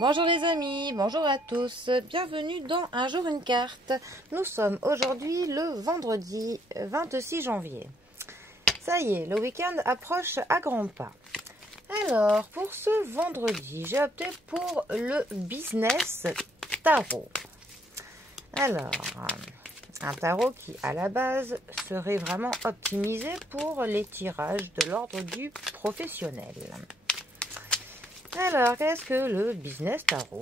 Bonjour les amis, bonjour à tous, bienvenue dans Un jour une carte. Nous sommes aujourd'hui le vendredi 26 janvier. Ça y est, le week-end approche à grands pas. Alors, pour ce vendredi, j'ai opté pour le business tarot. Alors, un tarot qui, à la base, serait vraiment optimisé pour les tirages de l'ordre du professionnel. Alors, qu'est-ce que le business tarot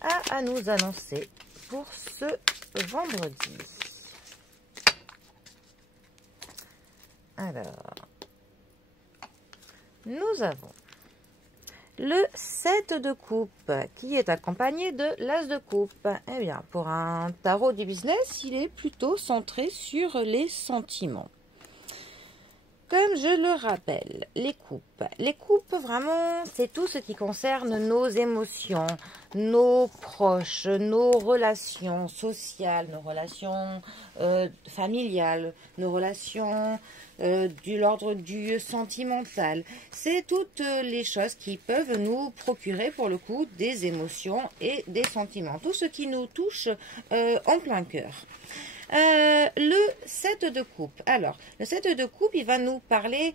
a à nous annoncer pour ce vendredi? Alors, nous avons le 7 de coupe qui est accompagné de l'as de coupe. Eh bien, pour un tarot du business, il est plutôt centré sur les sentiments. Comme je le rappelle, les coupes vraiment, c'est tout ce qui concerne nos émotions, nos proches, nos relations sociales, nos relations familiales, nos relations de l'ordre du sentimental. C'est toutes les choses qui peuvent nous procurer pour le coup des émotions et des sentiments. Tout ce qui nous touche en plein cœur. Le 7 de coupe. Alors, le 7 de coupe, il va nous parler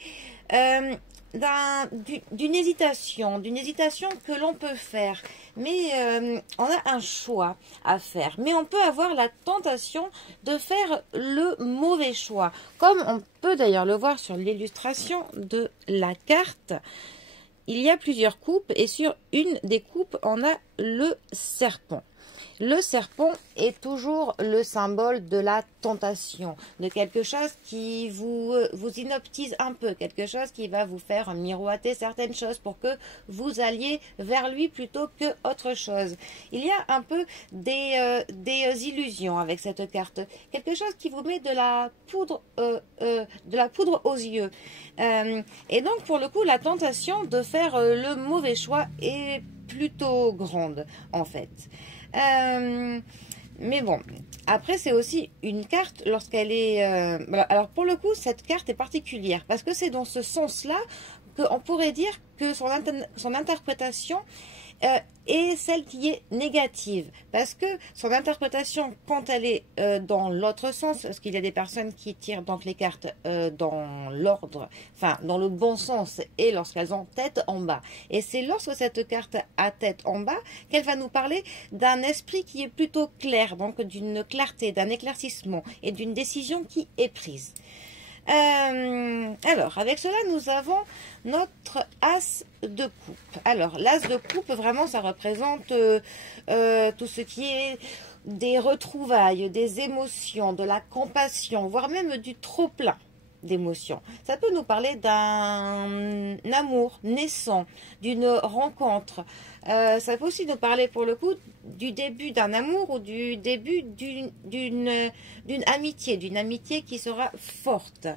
d'une hésitation que l'on peut faire. Mais on a un choix à faire. Mais on peut avoir la tentation de faire le mauvais choix. Comme on peut d'ailleurs le voir sur l'illustration de la carte. Il y a plusieurs coupes et sur une des coupes, on a le serpent. Le serpent est toujours le symbole de la tentation, de quelque chose qui vous inoptise un peu, quelque chose qui va vous faire miroiter certaines choses pour que vous alliez vers lui plutôt que autre chose. Il y a un peu des illusions avec cette carte, quelque chose qui vous met de la poudre aux yeux. Et donc pour le coup, la tentation de faire le mauvais choix est plutôt grande en fait. Mais bon, après c'est aussi une carte lorsqu'elle est... alors pour le coup, cette carte est particulière parce que c'est dans ce sens-là qu'on pourrait dire que son interprétation est celle qui est négative. Parce que son interprétation, quand elle est dans l'autre sens, parce qu'il y a des personnes qui tirent donc les cartes dans l'ordre, enfin dans le bon sens, et lorsqu'elles ont tête en bas. Et c'est lorsque cette carte a tête en bas qu'elle va nous parler d'un esprit qui est plutôt clair, donc d'une clarté, d'un éclaircissement et d'une décision qui est prise. Alors, avec cela, nous avons notre as de coupe. Alors, l'as de coupe, vraiment, ça représente tout ce qui est des retrouvailles, des émotions, de la compassion, voire même du trop-plein d'émotions. Ça peut nous parler d'un amour naissant, d'une rencontre. Ça peut aussi nous parler pour le coup du début d'un amour ou du début d'une amitié qui sera forte.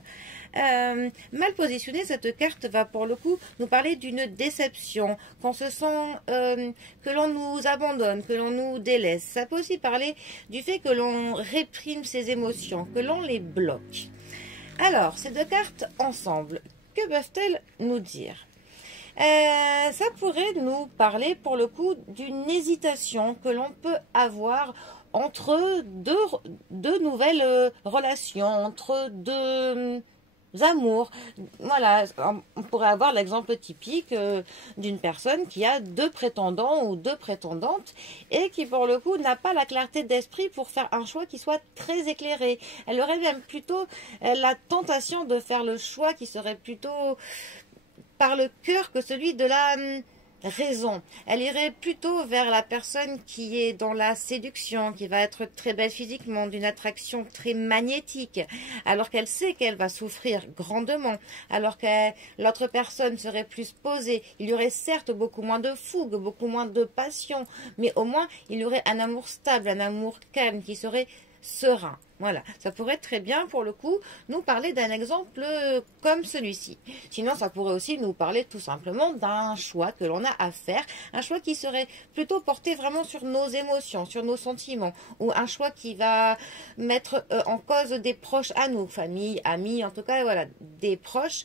Mal positionnée, cette carte va pour le coup nous parler d'une déception, qu'on se sent que l'on nous abandonne, que l'on nous délaisse. Ça peut aussi parler du fait que l'on réprime ses émotions, que l'on les bloque. Alors, ces deux cartes ensemble, que peuvent-elles nous dire? Ça pourrait nous parler pour le coup d'une hésitation que l'on peut avoir entre deux nouvelles relations, entre deux amours. Voilà, on pourrait avoir l'exemple typique d'une personne qui a deux prétendants ou deux prétendantes et qui pour le coup n'a pas la clarté d'esprit pour faire un choix qui soit très éclairé. Elle aurait même plutôt la tentation de faire le choix qui serait plutôt par le cœur que celui de la raison. Elle irait plutôt vers la personne qui est dans la séduction, qui va être très belle physiquement, d'une attraction très magnétique, alors qu'elle sait qu'elle va souffrir grandement, alors que l'autre personne serait plus posée. Il y aurait certes beaucoup moins de fougue, beaucoup moins de passion, mais au moins il y aurait un amour stable, un amour calme qui serait serein. Voilà, ça pourrait très bien pour le coup nous parler d'un exemple comme celui-ci. Sinon, ça pourrait aussi nous parler tout simplement d'un choix que l'on a à faire, un choix qui serait plutôt porté vraiment sur nos émotions, sur nos sentiments, ou un choix qui va mettre en cause des proches à nous, famille, amis, en tout cas, voilà, des proches.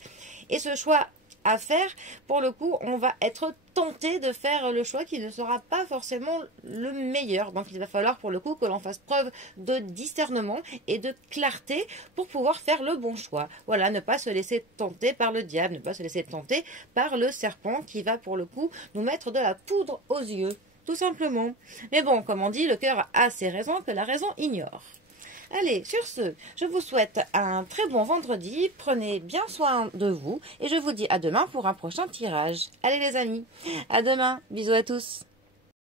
Et ce choix à faire, pour le coup, on va être tenté de faire le choix qui ne sera pas forcément le meilleur. Donc il va falloir pour le coup que l'on fasse preuve de discernement et de clarté pour pouvoir faire le bon choix. Voilà, ne pas se laisser tenter par le diable, ne pas se laisser tenter par le serpent qui va pour le coup nous mettre de la poudre aux yeux, tout simplement. Mais bon, comme on dit, le cœur a ses raisons que la raison ignore. Allez, sur ce, je vous souhaite un très bon vendredi, prenez bien soin de vous et je vous dis à demain pour un prochain tirage. Allez les amis, à demain, bisous à tous.